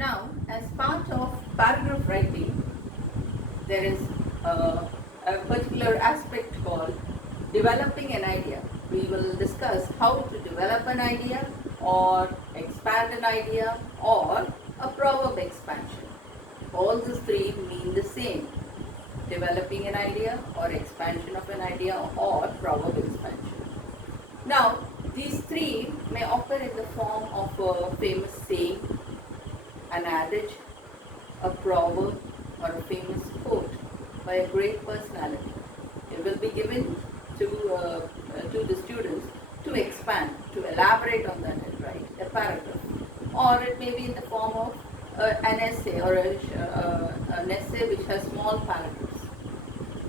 Now, as part of paragraph writing, there is a particular aspect called developing an idea. We will discuss how to develop an idea or expand an idea or a proverb expansion. All these three mean the same: developing an idea or expansion of an idea or proverb expansion. Now, these three may occur in the form of a famous saying, an adage, a proverb, or a famous quote by a great personality. It will be given to the students to expand, to elaborate on that and write a paragraph. Or it may be in the form of an essay or an essay which has small paragraphs.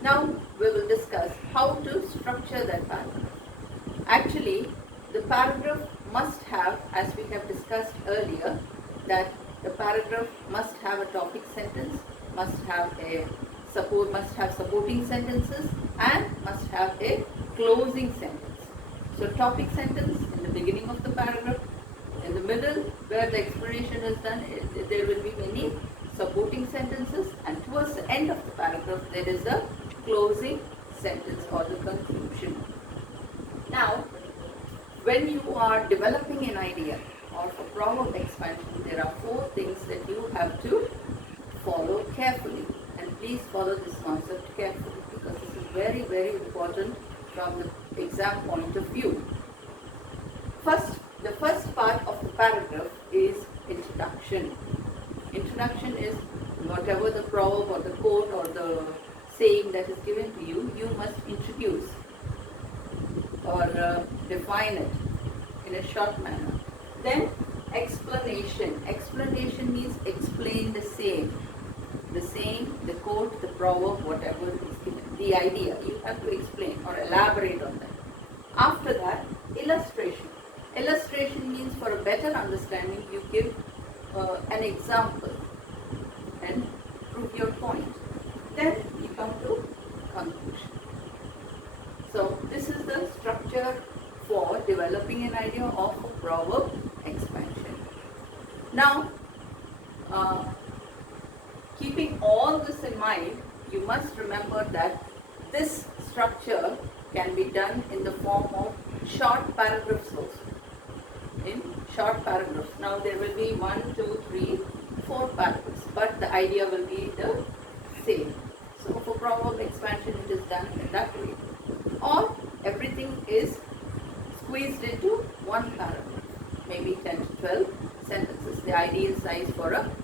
Now we will discuss how to structure that paragraph. Actually, the paragraph must have, as we have discussed earlier, that the paragraph must have a topic sentence, must have supporting sentences, and must have a closing sentence. So topic sentence in the beginning of the paragraph, in the middle where the explanation is done, there will be many supporting sentences, and towards the end of the paragraph there is a closing sentence or the conclusion. Now, when you are developing an idea or for proverb expansion, there are 4 things that you have to follow carefully. And please follow this concept carefully, because this is very, very important from the exam point of view. The first part of the paragraph is introduction. Introduction is whatever the proverb or the quote or the saying that is given to you, you must introduce or define it in a short manner. Then explanation. Explanation means explain the same. The same, the quote, the proverb, whatever is given. The idea, you have to explain or elaborate on that. After that, illustration. Illustration means for a better understanding, you give an example and prove your point. Then you come to conclusion. So this is the structure for developing an idea of a proverb expansion. Now, keeping all this in mind, you must remember that this structure can be done in the form of short paragraphs also. In short paragraphs. Now there will be 1, 2, 3, 4 paragraphs, but the idea will be the same. So for proverb expansion, it is done in that way. Or everything is squeezed into one paragraph, maybe 10 to 12 sentences, the ideal size for a paragraph.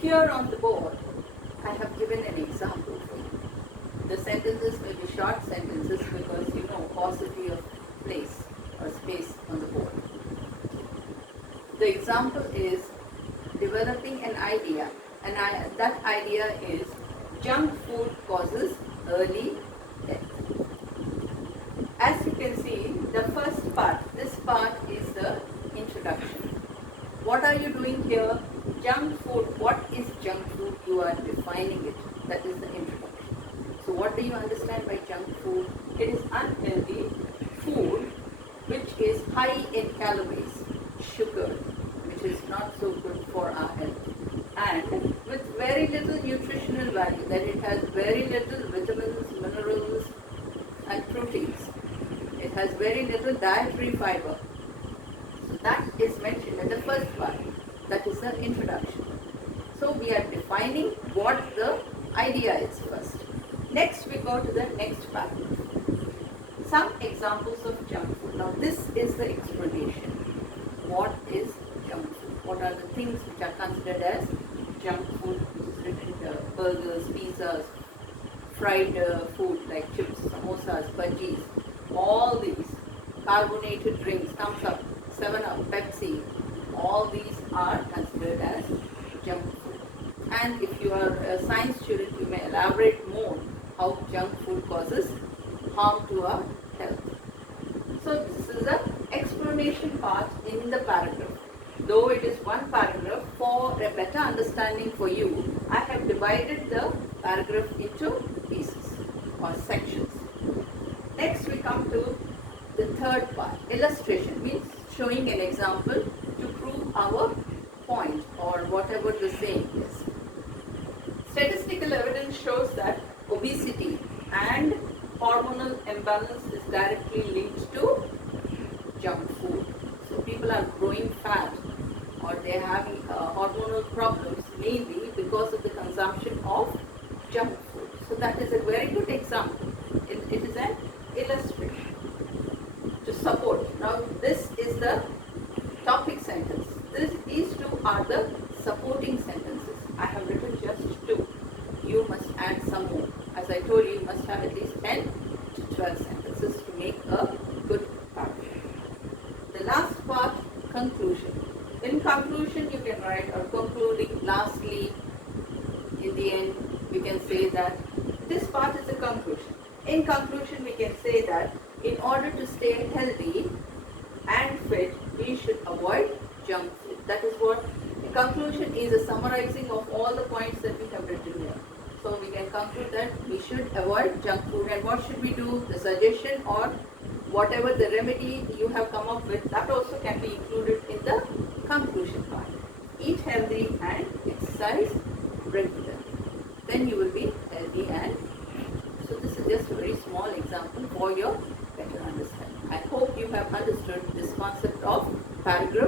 Here on the board, I have given an example for you. The sentences may be short sentences because you know paucity of place or space on the board. The example is developing an idea, and that idea is junk food causes early death. As you can see, the first part, this part is the introduction. What are you doing here? Junk food. What is junk food? You are defining it. That is the introduction. So what do you understand by junk food? It is unhealthy food which is high in calories, sugar, which is not so good for our health, and with very little nutritional value, that it has very little vitamins, minerals and proteins. It has very little dietary fiber. So that is mentioned in the first part. That is the introduction. So we are defining what the idea is first. Next we go to the next paragraph. Some examples of junk food. Now this is the explanation. What is junk food? What are the things which are considered as junk food, which is written here? Burgers, pizzas, fried food like chips, samosas, bhajis, all these, carbonated drinks, Thumbs Up, 7-Up, Pepsi, all these are considered as junk food. And if you are a science student, you may elaborate more how junk food causes harm to our health. So this is the explanation part in the paragraph. Though it is one paragraph, for a better understanding for you, I have divided the paragraph into pieces or sections. Next we come to the third part. Illustration means showing an example to prove our point or whatever the saying is. Statistical evidence shows that obesity and hormonal imbalance is directly linked to junk food. So people are growing fat or they are having hormonal problems mainly because of the consumption of junk food. So that is a very good example. It is an illustration to support. Now this is the topic sentence. These two are the supporting sentences. I have written just two. You must add some more. As I told you, you must have at least 10 to 12 sentences to make a good paragraph. The last part, conclusion. In conclusion, you can write or concluding, lastly, in the end, you can say that this part is the conclusion. In conclusion, we can say that in order to stay healthy and fit, we should avoid junk food. That is what the conclusion is, a summarizing of all the points that we have written here. So we can conclude that we should avoid junk food. And what should we do? The suggestion or whatever the remedy you have come up with, that also can be included in the conclusion part. Eat healthy and exercise regularly. Then you will be healthy and so this is just a very small example for your better understanding. I hope you have understood this concept of paragraph